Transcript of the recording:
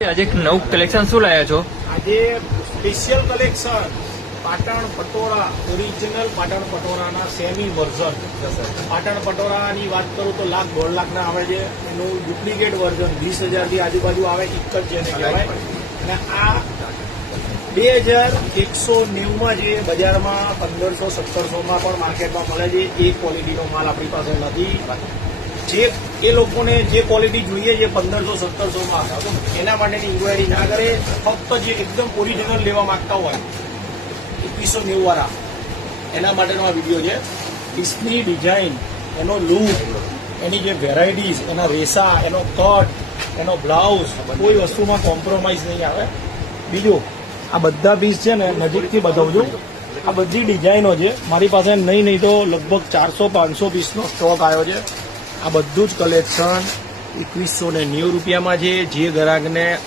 આજે એક નવું કલેક્શન શું લાયા છો? આજે special collection Patan patola original Patan પટોળાના સેમી વર્ઝન. પાટણ પટોળાની વાત કરું તો લાખ 1.5 લાખના આવે છે. એનું ડુપ્લિકેટ વર્ઝન 20,000 થી આજુબાજુ આવે, એક જ જેને કહેવાય. અને આ 2190માં જે બજારમાં 1500-1700માં પણ માર્કેટમાં મળે છે એ ક્વોલિટીનો માલ આપણી પાસે નથી. જે એ લોકોને જે ક્વોલિટી જોઈએ છે 1500-1700માં એના માટેની ઇન્ક્વાયરી ના કરે. ફક્ત જે એકદમ ઓરિજિનલ લેવા માંગતા હોય 2190 વાળા એના માટેનો આ વિડીયો છે. પીસની ડિઝાઇન, એનો લુક, એની જે વેરાયટીઝ, એના રેસા, એનો કટ, એનો બ્લાઉઝ, કોઈ વસ્તુમાં કોમ્પ્રોમાઇઝ નહીં આવે. બીજું આ બધા પીસ છે ને નજીકથી બતાવજો. આ બધી ડિઝાઇનો છે મારી પાસે, નહીં તો લગભગ 400-500 પીસનો સ્ટોક આવ્યો છે. આ બધું જ કલેક્શન 2190 રૂપિયામાં છે. જે ગ્રાહકને